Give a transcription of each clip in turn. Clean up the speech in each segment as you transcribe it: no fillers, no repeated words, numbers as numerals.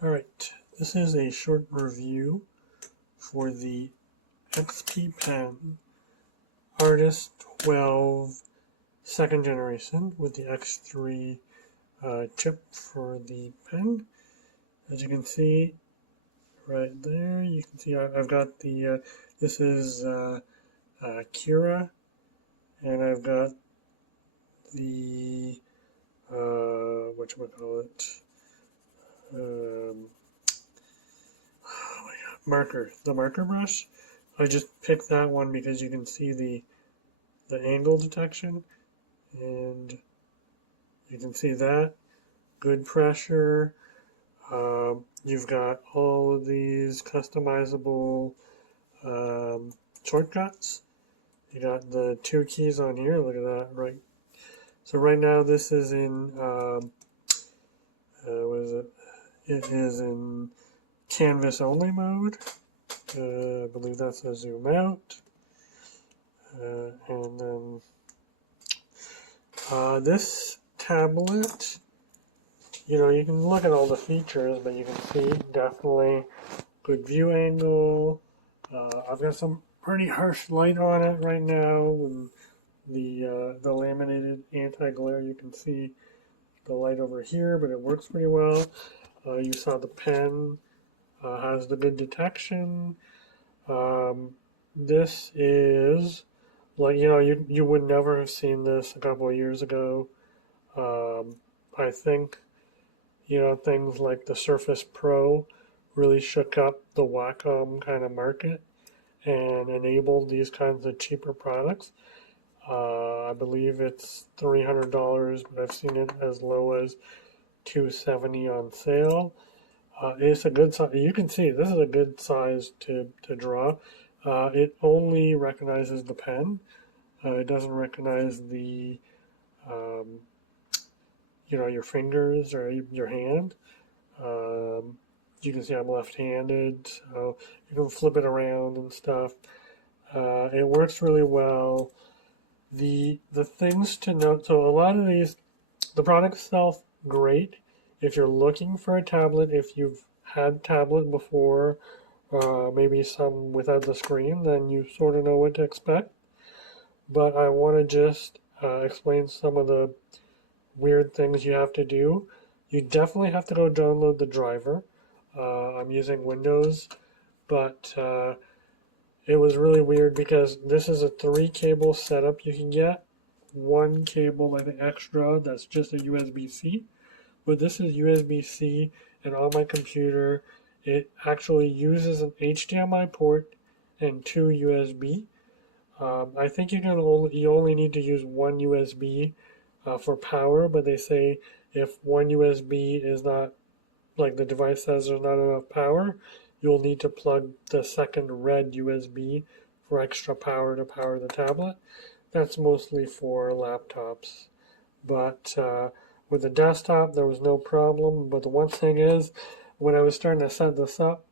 Alright, this is a short review for the XPPen Artist 12 second generation with the X3 chip for the pen. As you can see right there, you can see I've got the, this is Kira, and I've got the, whatchamacallit, the marker brush. I just picked that one because you can see the angle detection, and you can see that good pressure. You've got all of these customizable shortcuts. You got the two keys on here. Look at that, right? So right now this is in what is it? It is in canvas only mode. I believe that's a zoom out. And then this tablet, you can look at all the features, but you can see definitely good view angle. I've got some pretty harsh light on it right now, and the laminated anti-glare. You can see the light over here, but it works pretty well. You saw the pen has the good detection. This is like, you would never have seen this a couple of years ago. I think, things like the Surface Pro really shook up the Wacom kind of market and enabled these kinds of cheaper products. I believe it's $300, but I've seen it as low as $270 on sale. It's a good size. You can see this is a good size to draw. It only recognizes the pen. It doesn't recognize the, your fingers or your hand. You can see I'm left-handed, so you can flip it around and stuff. It works really well. The things to note, so a lot of these, the product itself, great. If you're looking for a tablet, if you've had tablet before, maybe some without the screen, then you sort of know what to expect. But I want to just explain some of the weird things you have to do. You definitely have to go download the driver. I'm using Windows, but it was really weird because this is a 3-cable setup you can get. One cable, like the extra, that's just a USB-C. But this is USB-C, and on my computer, it actually uses an HDMI port and 2 USB. I think you only need to use one USB for power, but they say if one USB is not, like the device says there's not enough power, you'll need to plug the second red USB for extra power to power the tablet. That's mostly for laptops. But with the desktop, there was no problem. But the one thing is, when I was starting to set this up,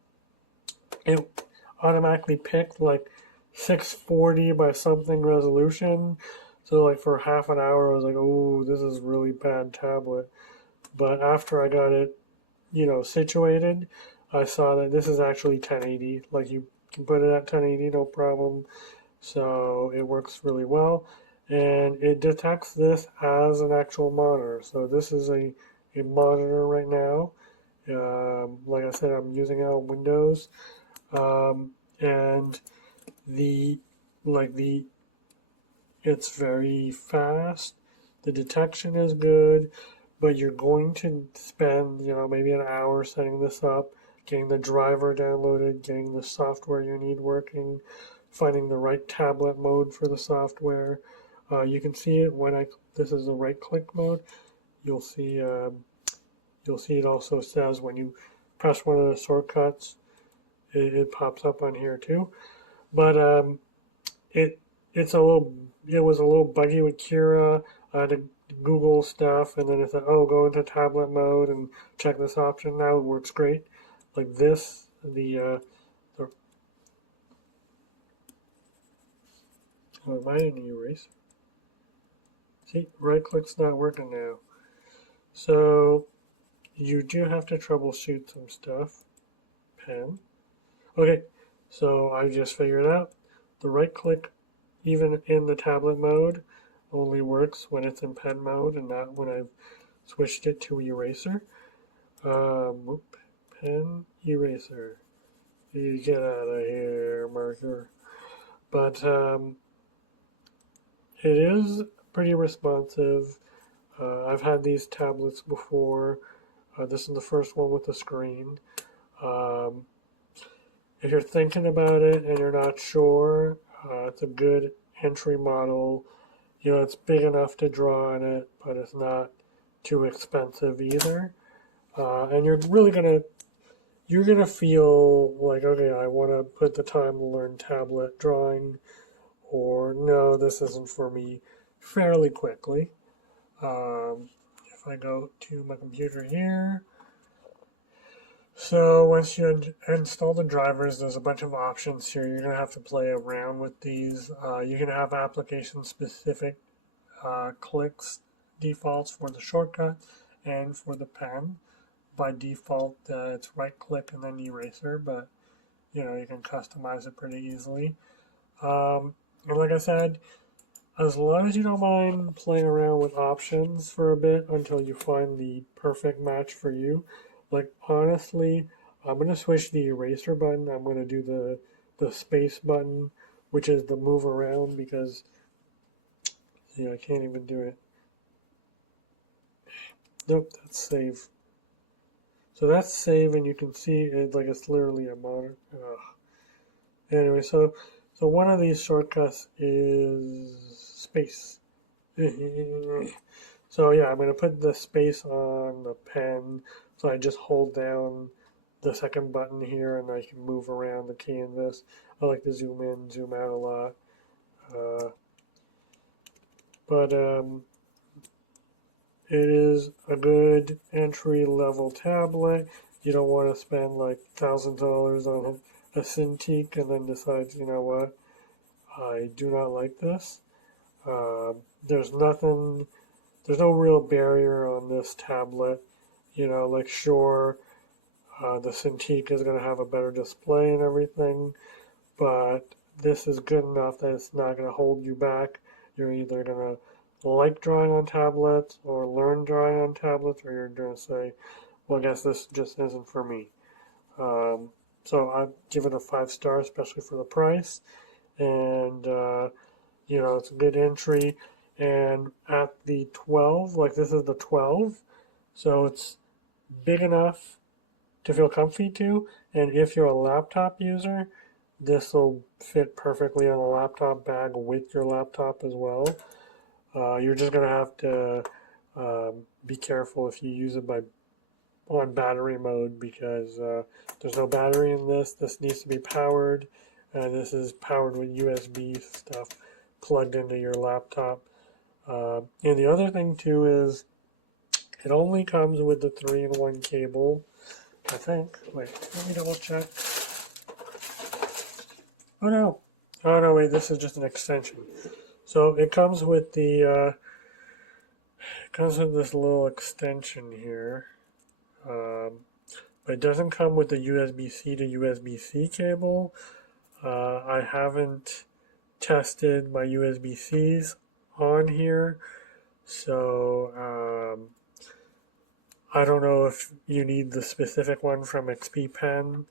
it automatically picked like 640 by something resolution. So like for half an hour, I was like, oh, this is really bad tablet. But after I got it, situated, I saw that this is actually 1080. Like you can put it at 1080, no problem. So it works really well. And it detects this as an actual monitor. So this is a monitor right now. Like I said, I'm using it on Windows. And it's very fast. The detection is good, but you're going to spend, maybe an hour setting this up, getting the driver downloaded, getting the software you need working, finding the right tablet mode for the software. You can see it when this is the right-click mode. You'll see it also says when you press one of the shortcuts, it pops up on here too. But it was a little buggy with Kira. I had to Google stuff, and then it said, oh, go into tablet mode and check this option. Now it works great. Like this, oh, am I in erase? See, right click's not working now. So you do have to troubleshoot some stuff. Pen. Okay, so I just figured out the right click, even in the tablet mode, only works when it's in pen mode and not when I've switched it to eraser. Pen, eraser. You get out of here, marker. But it is pretty responsive. I've had these tablets before. This is the first one with the screen. Um, if you're thinking about it and you're not sure, it's a good entry model. You know, it's big enough to draw on it, but it's not too expensive either. And you're gonna feel like, okay, I want to put the time to learn tablet drawing, or no, this isn't for me, fairly quickly. If I go to my computer here, so once you install the drivers, there's a bunch of options here. You're gonna have to play around with these. You can have application-specific clicks defaults for the shortcut and for the pen. By default, it's right-click and then eraser, but you know you can customize it pretty easily. And like I said, as long as you don't mind playing around with options for a bit until you find the perfect match for you. Like honestly, I'm gonna switch the eraser button. I'm gonna do the space button, which is the move around, because see, I can't even do it. Nope, that's save. So that's save, and you can see it like it's literally a monitor. Anyway, so one of these shortcuts is space. So yeah, I'm going to put the space on the pen. So I just hold down the second button here and I can move around the canvas. I like to zoom in, zoom out a lot. But it is a good entry-level tablet. You don't want to spend like thousands of dollars on a Cintiq and then decide, you know what, I do not like this. There's nothing, there's no real barrier on this tablet. You know, like sure, the Cintiq is going to have a better display and everything, but this is good enough that it's not going to hold you back. You're either going to like drawing on tablets or learn drawing on tablets, or you're going to say, well, I guess this just isn't for me. So I'd give it a 5-star, especially for the price. And, you know, it's a good entry. And at the 12, like this is the 12, so it's big enough to feel comfy to. And if you're a laptop user, this will fit perfectly on a laptop bag with your laptop as well. You're just going to have to be careful if you use it on battery mode, because there's no battery in this. This needs to be powered. This is powered with USB stuff plugged into your laptop. And the other thing too is it only comes with the 3-in-1 cable, I think. Wait, let me double check. Oh no. Oh no, wait, this is just an extension. So it comes with this little extension here. But it doesn't come with the USB-C to USB-C cable. I haven't tested my USB-Cs on here, so I don't know if you need the specific one from XPPen,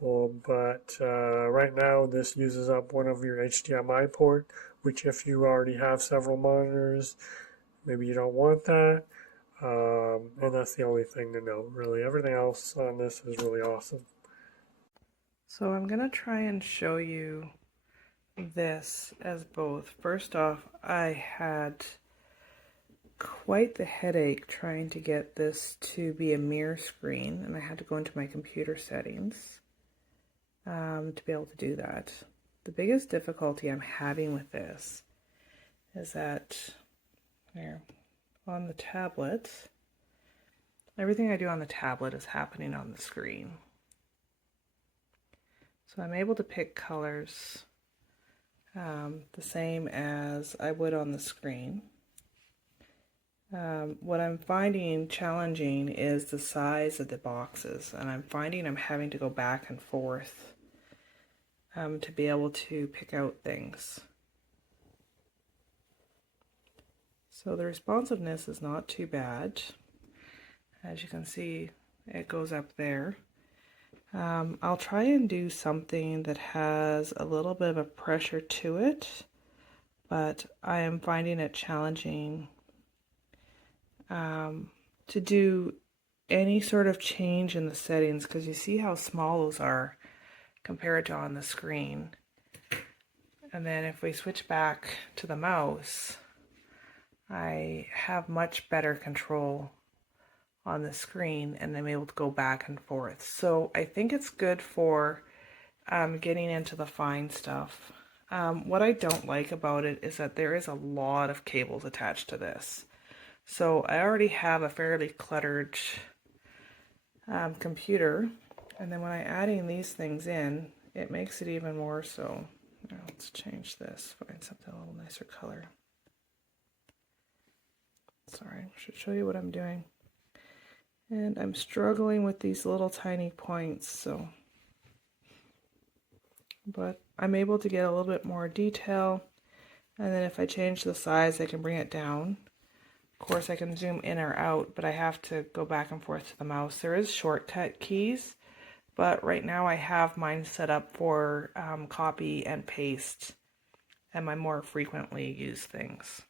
but right now this uses up one of your HDMI port, which if you already have several monitors, maybe you don't want that. And that's the only thing to note, really. Everything else on this is really awesome. So I'm going to try and show you this as both. First off, I had quite the headache trying to get this to be a mirror screen, and I had to go into my computer settings to be able to do that. The biggest difficulty I'm having with this is that here, on the tablet, everything I do on the tablet is happening on the screen. So I'm able to pick colors the same as I would on the screen. What I'm finding challenging is the size of the boxes, and I'm finding I'm having to go back and forth to be able to pick out things. So the responsiveness is not too bad. As you can see, it goes up there. I'll try and do something that has a little bit of a pressure to it, but I am finding it challenging to do any sort of change in the settings, because you see how small those are compared to on the screen. And then if we switch back to the mouse, I have much better control on the screen, and I'm able to go back and forth. So I think it's good for getting into the fine stuff. What I don't like about it is that there is a lot of cables attached to this. So I already have a fairly cluttered computer, and then when I'm adding these things in, it makes it even more so. Now let's change this, find something a little nicer color. Sorry, I should show you what I'm doing. And I'm struggling with these little tiny points, so. But I'm able to get a little bit more detail, and then if I change the size, I can bring it down. Of course, I can zoom in or out, but I have to go back and forth to the mouse. There is shortcut keys, but right now I have mine set up for copy and paste and my more frequently used things.